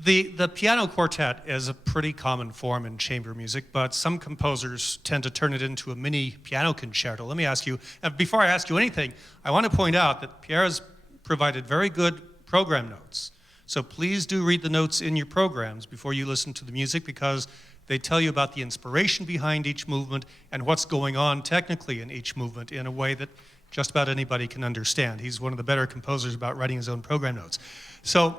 The piano quartet is a pretty common form in chamber music, but some composers tend to turn it into a mini piano concerto. Let me ask you, before I ask you anything, I want to point out that Pierre has provided very good program notes. So please do read the notes in your programs before you listen to the music, because they tell you about the inspiration behind each movement and what's going on technically in each movement in a way that just about anybody can understand. He's one of the better composers about writing his own program notes. So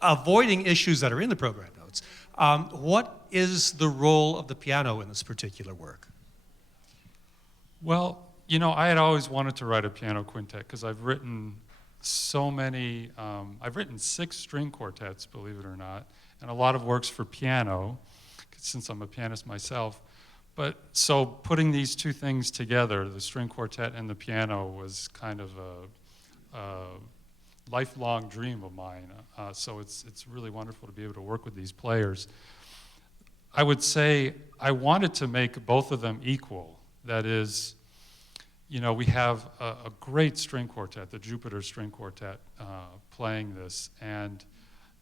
avoiding issues that are in the program notes, what is the role of the piano in this particular work? Well, you know, I had always wanted to write a piano quintet because I've written so many, I've written 6 string quartets, believe it or not, and a lot of works for piano, since I'm a pianist myself. But so putting these two things together, the string quartet and the piano, was kind of a lifelong dream of mine. So it's really wonderful to be able to work with these players. I would say I wanted to make both of them equal. That is, you know, we have a great string quartet, the Jupiter String Quartet, playing this. And,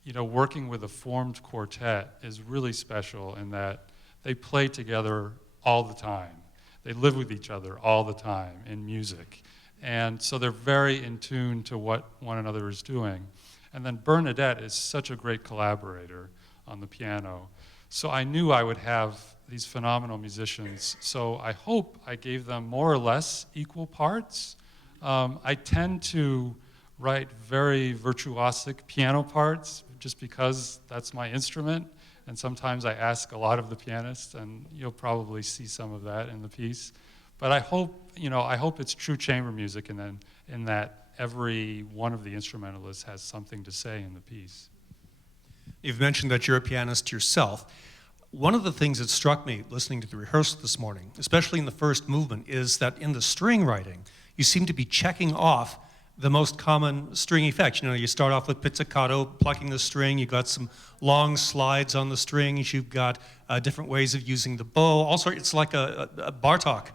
you know, working with a formed quartet is really special in that they play together all the time. They live with each other all the time in music. And so they're very in tune to what one another is doing. And then Bernadette is such a great collaborator on the piano. So I knew I would have these phenomenal musicians. So I hope I gave them more or less equal parts. I tend to write very virtuosic piano parts just because that's my instrument. And sometimes I ask a lot of the pianists, and you'll probably see some of that in the piece. But I hope, you know, I hope it's true chamber music, and then in that every one of the instrumentalists has something to say in the piece. You've mentioned that you're a pianist yourself. One of the things that struck me listening to the rehearsal this morning, especially in the first movement, is that in the string writing, you seem to be checking off the most common string effects. You know, you start off with pizzicato, plucking the string, you've got some long slides on the strings, you've got different ways of using the bow. Also, it's like a Bartók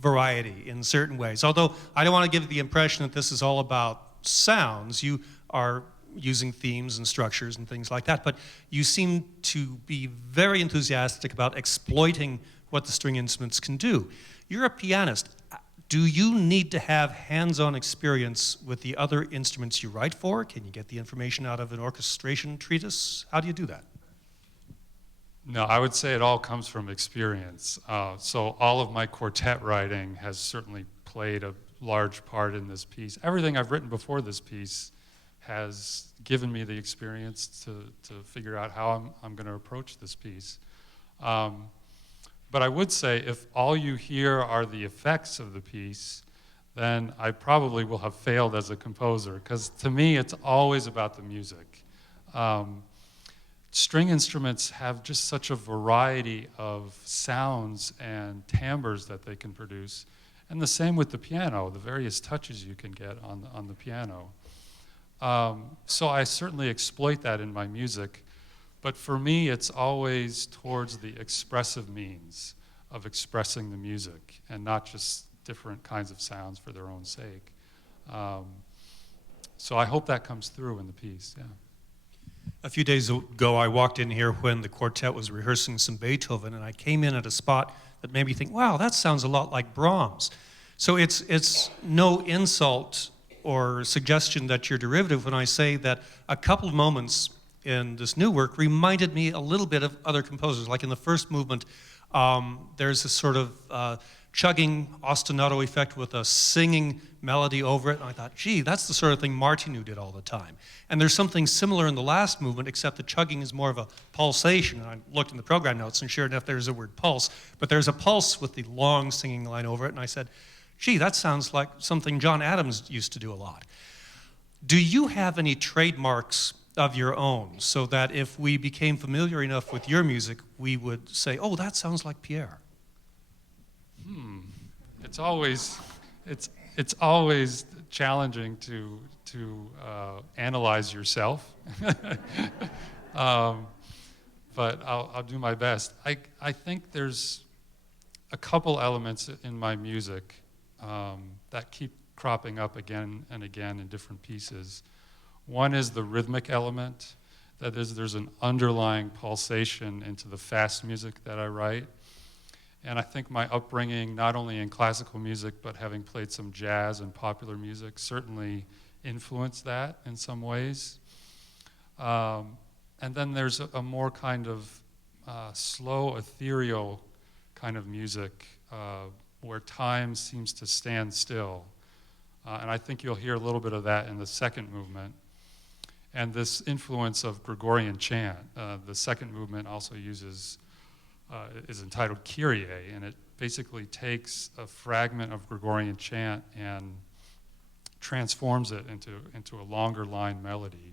variety in certain ways. Although I don't want to give the impression that this is all about sounds. You are using themes and structures and things like that, but you seem to be very enthusiastic about exploiting what the string instruments can do. You're a pianist. Do you need to have hands-on experience with the other instruments you write for? Can you get the information out of an orchestration treatise? How do you do that? No, I would say it all comes from experience. So all of my quartet writing has certainly played a large part in this piece. Everything I've written before this piece has given me the experience to figure out how I'm going to approach this piece. But I would say if all you hear are the effects of the piece, then I probably will have failed as a composer, because to me it's always about the music. String instruments have just such a variety of sounds and timbres that they can produce, and the same with the piano, the various touches you can get on the piano. So I certainly exploit that in my music. But for me, it's always towards the expressive means of expressing the music and not just different kinds of sounds for their own sake. So I hope that comes through in the piece, yeah. A few days ago, I walked in here when the quartet was rehearsing some Beethoven, and I came in at a spot that made me think, wow, that sounds a lot like Brahms. So it's no insult or suggestion that you're derivative when I say that a couple of moments in this new work reminded me a little bit of other composers. Like in the first movement, there's this sort of chugging ostinato effect with a singing melody over it, and I thought, gee, that's the sort of thing Martinu did all the time. And there's something similar in the last movement, except the chugging is more of a pulsation. And I looked in the program notes, and sure enough, there's a word pulse, but there's a pulse with the long singing line over it, and I said, gee, that sounds like something John Adams used to do a lot. Do you have any trademarks of your own, so that if we became familiar enough with your music, we would say, oh, that sounds like Pierre? It's always challenging to analyze yourself, but I'll do my best. I think there's a couple elements in my music that keep cropping up again and again in different pieces. One is the rhythmic element. that there's an underlying pulsation into the fast music that I write. And I think my upbringing, not only in classical music, but having played some jazz and popular music, certainly influenced that in some ways. And then there's a more kind of slow, ethereal kind of music where time seems to stand still. And I think you'll hear a little bit of that in the second movement. And this influence of Gregorian chant. The second movement also is entitled Kyrie, and it basically takes a fragment of Gregorian chant and transforms it into a longer line melody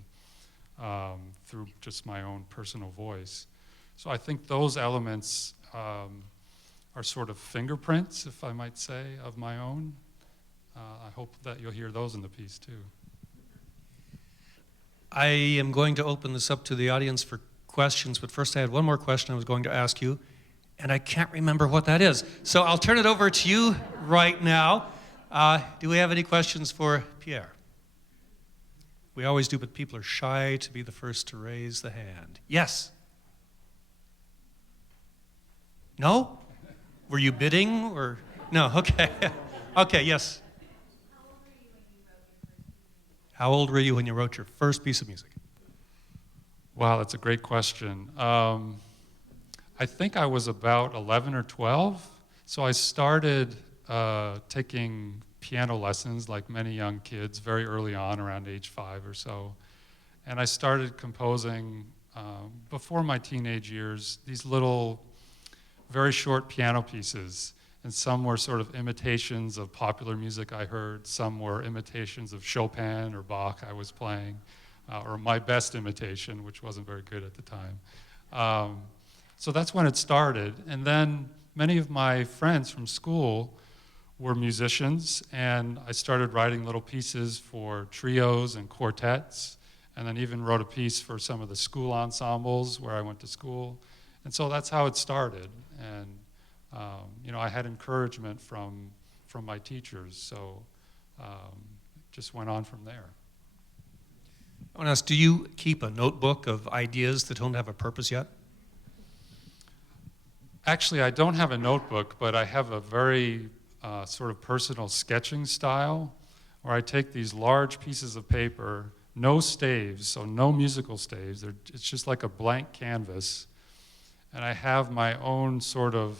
through just my own personal voice. So I think those elements are sort of fingerprints, if I might say, of my own. I hope that you'll hear those in the piece too. I am going to open this up to the audience for questions, but first I had one more question I was going to ask you, and I can't remember what that is. So I'll turn it over to you right now. Do we have any questions for Pierre? We always do, but people are shy to be the first to raise the hand. Yes? No? Were you bidding or? No, okay. Okay, yes. How old were you when you wrote your first piece of music? Wow, that's a great question. I think I was about 11 or 12. So I started taking piano lessons like many young kids very early on, around age 5 or so. And I started composing before my teenage years, these little, very short piano pieces. And some were sort of imitations of popular music I heard. Some were imitations of Chopin or Bach I was playing, or my best imitation, which wasn't very good at the time. So that's when it started. And then many of my friends from school were musicians, and I started writing little pieces for trios and quartets, and then even wrote a piece for some of the school ensembles where I went to school. And so that's how it started. And I had encouragement from my teachers, so just went on from there. I want to ask, do you keep a notebook of ideas that don't have a purpose yet? Actually, I don't have a notebook, but I have a very sort of personal sketching style where I take these large pieces of paper, no staves, so no musical staves. It's just like a blank canvas, and I have my own sort of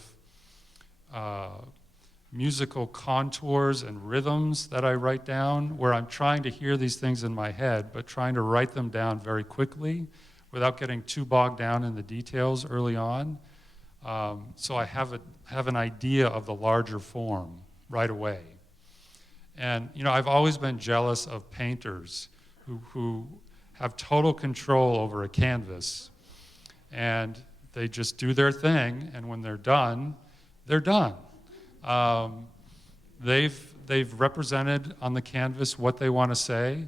musical contours and rhythms that I write down, where I'm trying to hear these things in my head, but trying to write them down very quickly without getting too bogged down in the details early on. So I have an idea of the larger form right away. And I've always been jealous of painters who have total control over a canvas, and they just do their thing, and when they're done, they're done. They've represented on the canvas what they want to say,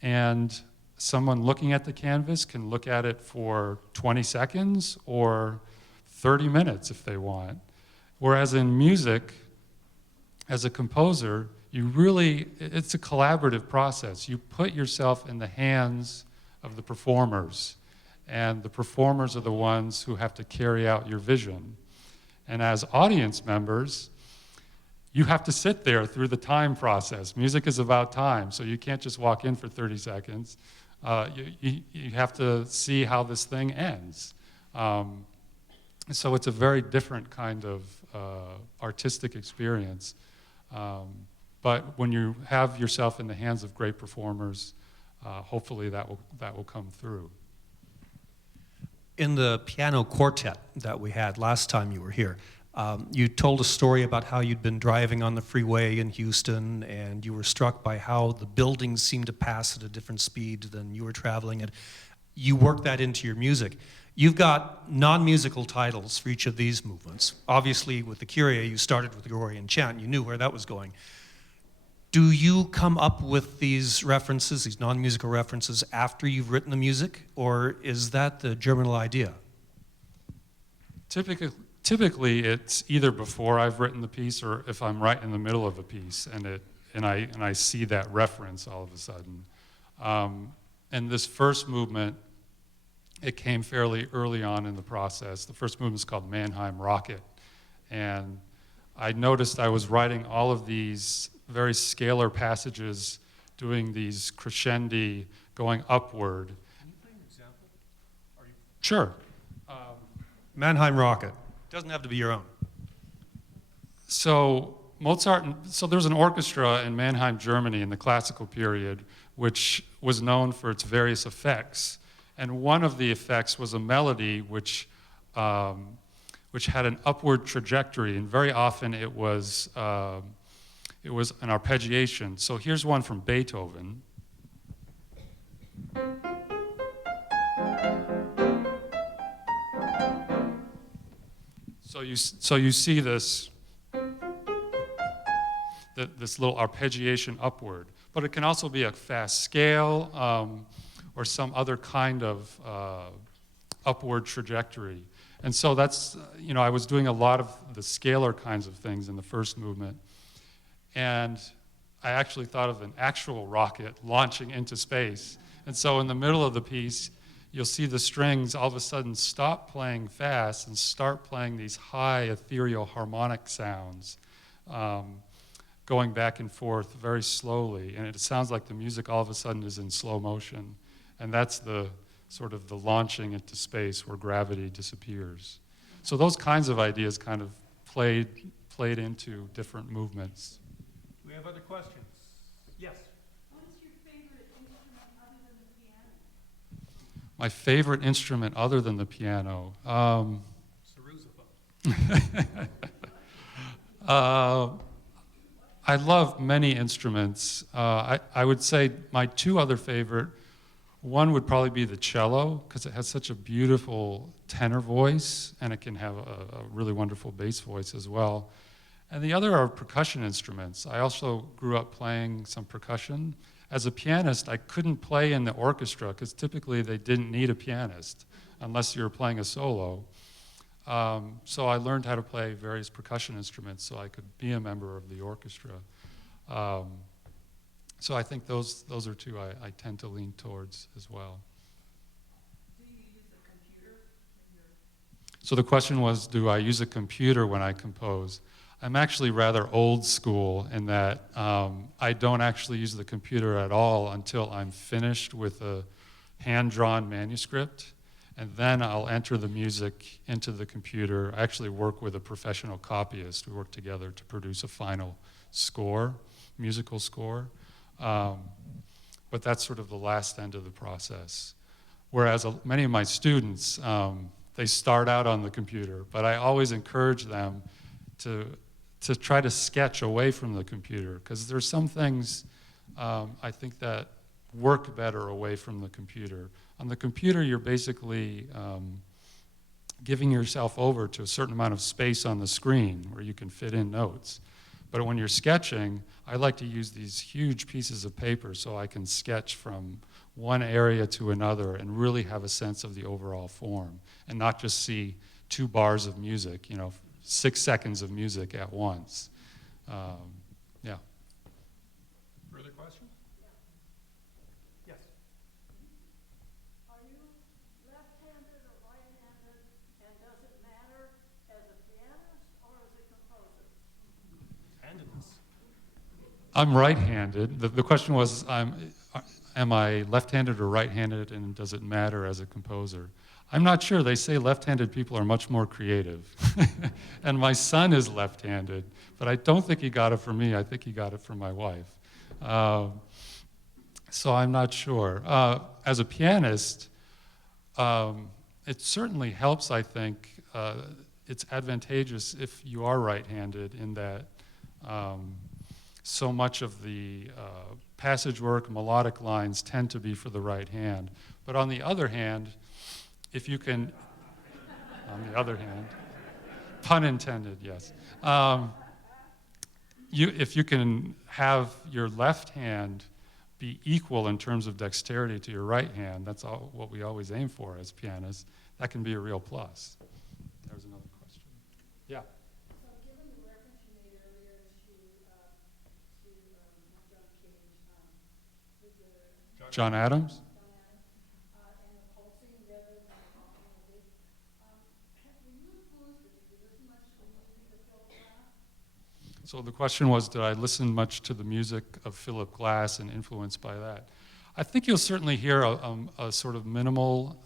and someone looking at the canvas can look at it for 20 seconds or 30 minutes if they want. Whereas in music, as a composer, it's a collaborative process. You put yourself in the hands of the performers, and the performers are the ones who have to carry out your vision. And as audience members, you have to sit there through the time process. Music is about time, so you can't just walk in for 30 seconds. You have to see how this thing ends. So it's a very different kind of artistic experience. But when you have yourself in the hands of great performers, hopefully that will come through. In the piano quartet that we had last time you were here, you told a story about how you'd been driving on the freeway in Houston, and you were struck by how the buildings seemed to pass at a different speed than you were traveling at. You worked that into your music. You've got non-musical titles for each of these movements. Obviously, with the Kyrie, you started with the Gregorian chant. You knew where that was going. Do you come up with these references, these non-musical references, after you've written the music, or is that the germinal idea? Typically, it's either before I've written the piece or if I'm right in the middle of a piece and I see that reference all of a sudden. And this first movement it came fairly early on in the process. The first movement is called Mannheim Rocket. And I noticed I was writing all of these very scalar passages, doing these crescendi, going upward. Can you play an example? Sure. Mannheim Rocket. Doesn't have to be your own. So so there's an orchestra in Mannheim, Germany in the classical period, which was known for its various effects. And one of the effects was a melody which had an upward trajectory, and very often it was an arpeggiation. So here's one from Beethoven. So you see this little arpeggiation upward, but it can also be a fast scale or some other kind of upward trajectory. And so that's, I was doing a lot of the scalar kinds of things in the first movement. And I actually thought of an actual rocket launching into space. And so in the middle of the piece, you'll see the strings all of a sudden stop playing fast and start playing these high ethereal harmonic sounds, going back and forth very slowly. And it sounds like the music all of a sudden is in slow motion. And that's the sort of the launching into space where gravity disappears. So those kinds of ideas kind of played into different movements. Do we have other questions? Yes. What is your favorite instrument other than the piano? My favorite instrument other than the piano. I love many instruments. I would say my two other favorite, one would probably be the cello, because it has such a beautiful tenor voice, and it can have a really wonderful bass voice as well. And the other are percussion instruments. I also grew up playing some percussion. As a pianist, I couldn't play in the orchestra, because typically they didn't need a pianist, unless you were playing a solo. So I learned how to play various percussion instruments so I could be a member of the orchestra. So I think those are two I tend to lean towards as well. Do you use a computer in your... So the question was, do I use a computer when I compose? I'm actually rather old school in that I don't actually use the computer at all until I'm finished with a hand-drawn manuscript. And then I'll enter the music into the computer. I actually work with a professional copyist. We work together to produce a final score, musical score. But that's sort of the last end of the process. Whereas many of my students, they start out on the computer, but I always encourage them to try to sketch away from the computer, because there's some things I think that work better away from the computer. On the computer, you're basically giving yourself over to a certain amount of space on the screen where you can fit in notes. But when you're sketching, I like to use these huge pieces of paper so I can sketch from one area to another and really have a sense of the overall form, and not just see 2 bars of music, 6 seconds of music at once. Yeah. Further questions? Yes. Are you left-handed or right-handed, and does it matter as a pianist or as a composer? Handedness. I'm right-handed. The question was, am I left-handed or right-handed, and does it matter as a composer? I'm not sure. They say left-handed people are much more creative. And my son is left-handed, but I don't think he got it from me. I think he got it from my wife. So I'm not sure. As a pianist, it certainly helps, I think. It's advantageous if you are right-handed in that so much of the passage work, melodic lines tend to be for the right hand. But on the other hand, if you can, on the other hand, pun intended, yes. If you can have your left hand be equal in terms of dexterity to your right hand, that's what we always aim for as pianists, that can be a real plus. There's another question. Yeah. So given the reference you made earlier to John Cage, John Adams? and the pulsing rhythm So the question was, did I listen much to the music of Philip Glass and influenced by that? I think you'll certainly hear a sort of minimalistic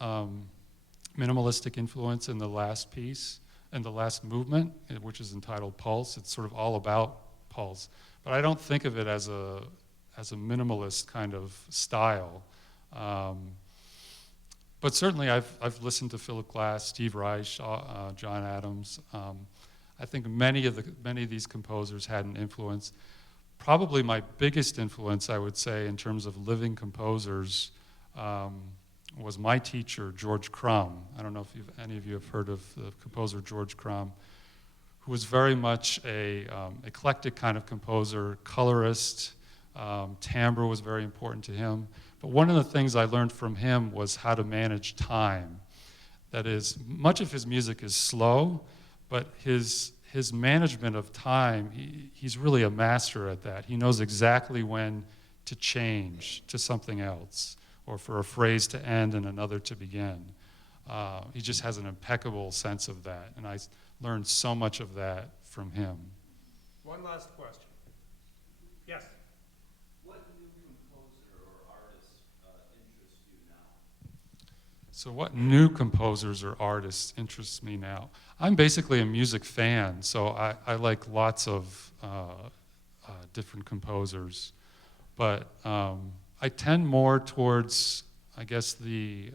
influence in the last piece and the last movement, which is entitled Pulse. It's sort of all about pulse. But I don't think of it as a minimalist kind of style. But certainly I've listened to Philip Glass, Steve Reich, John Adams. I think many of these composers had an influence. Probably my biggest influence, I would say, in terms of living composers, was my teacher, George Crumb. I don't know if any of you have heard of the composer George Crumb, who was very much a eclectic kind of composer, colorist. Timbre was very important to him. But one of the things I learned from him was how to manage time. That is, much of his music is slow, but his management of time, he's really a master at that. He knows exactly when to change to something else, or for a phrase to end and another to begin. He just has an impeccable sense of that, and I learned so much of that from him. One last question. Yes? What new composer or artist interests you now? So what new composers or artists interest me now? I'm basically a music fan, so I like lots of different composers. But I tend more towards, I guess, the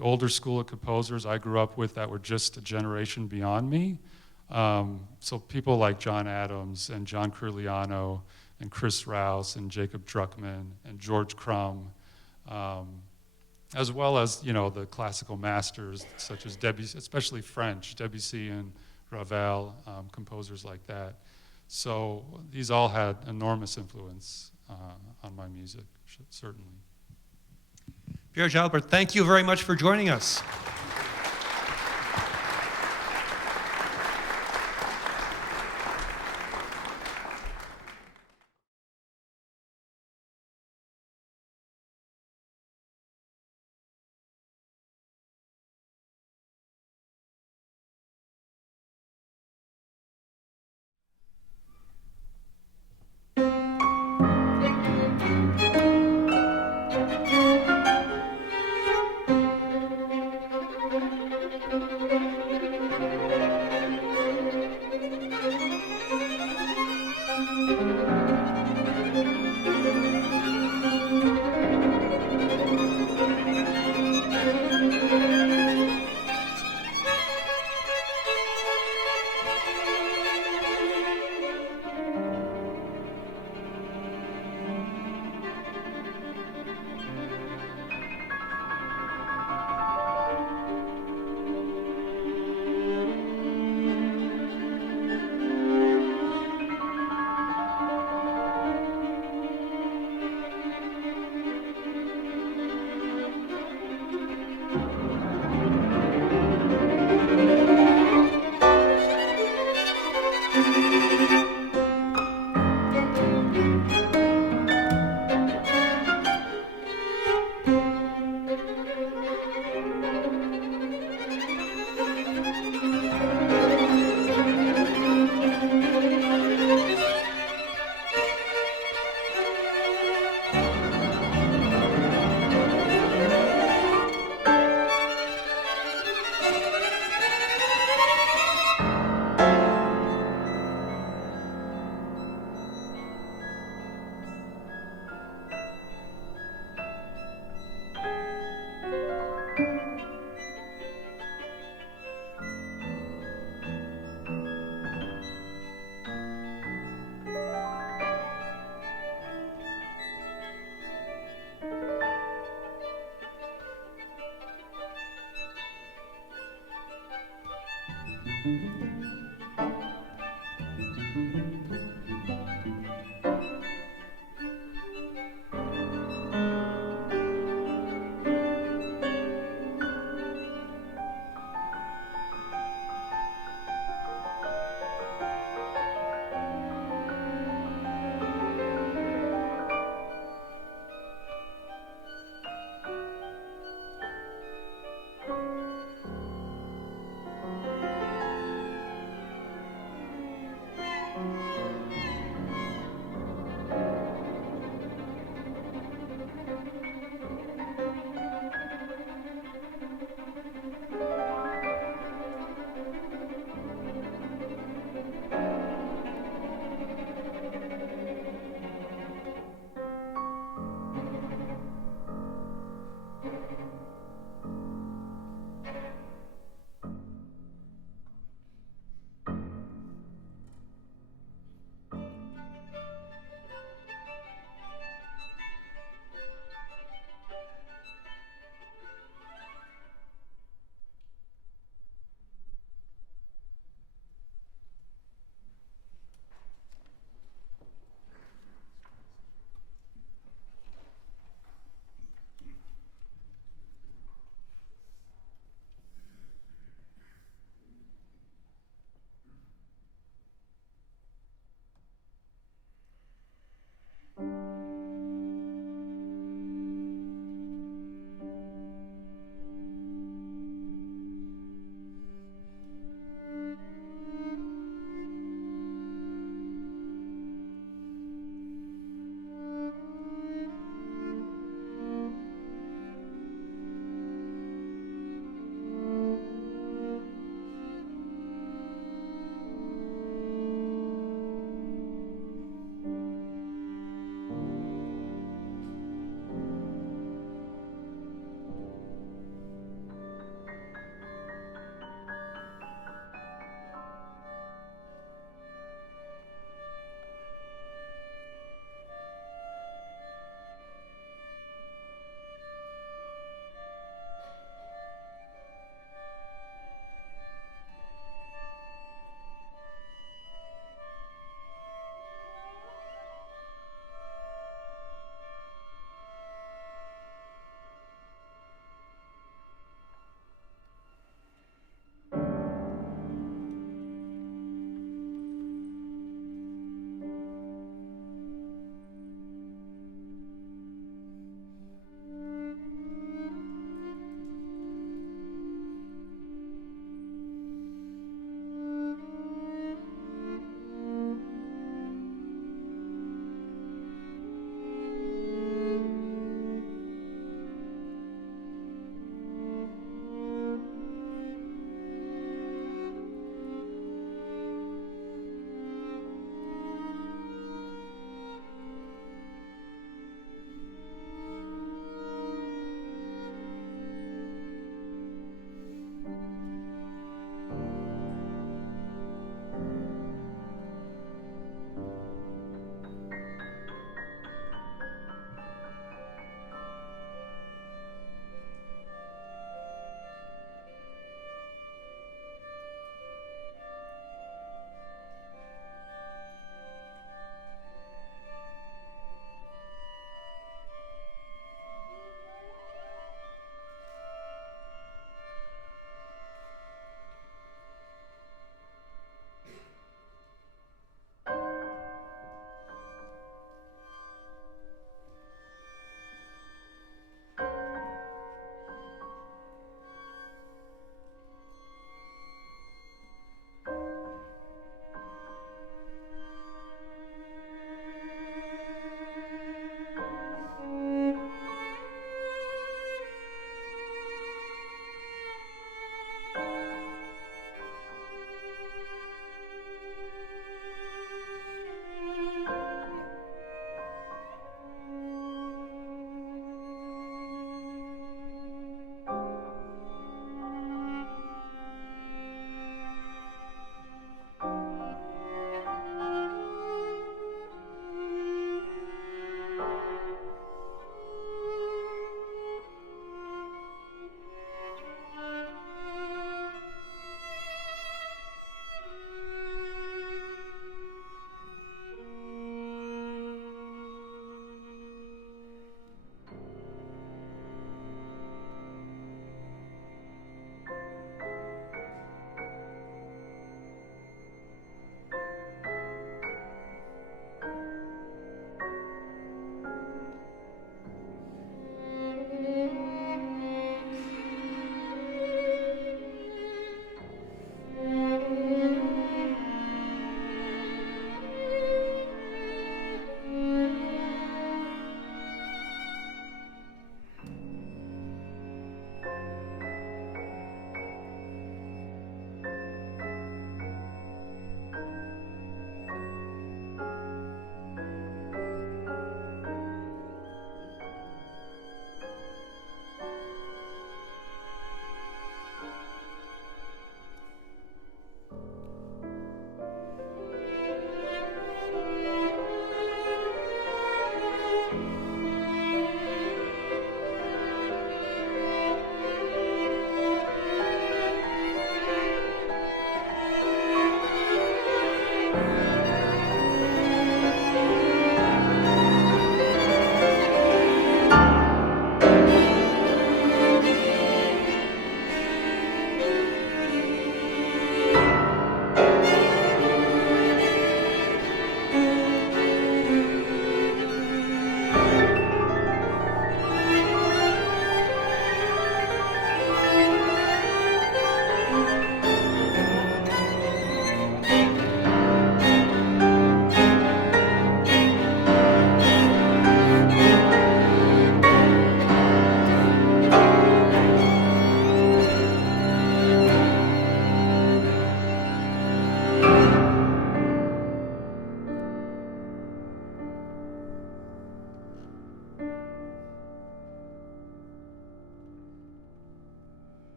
older school of composers I grew up with that were just a generation beyond me. So people like John Adams and John Curliano and Chris Rouse and Jacob Druckmann and George Crumb, as well as, you know, the classical masters such as Debussy, especially French, Debussy and Ravel, composers like that. So these all had enormous influence on my music, certainly. Pierre Jalbert, thank you very much for joining us.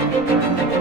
Thank you.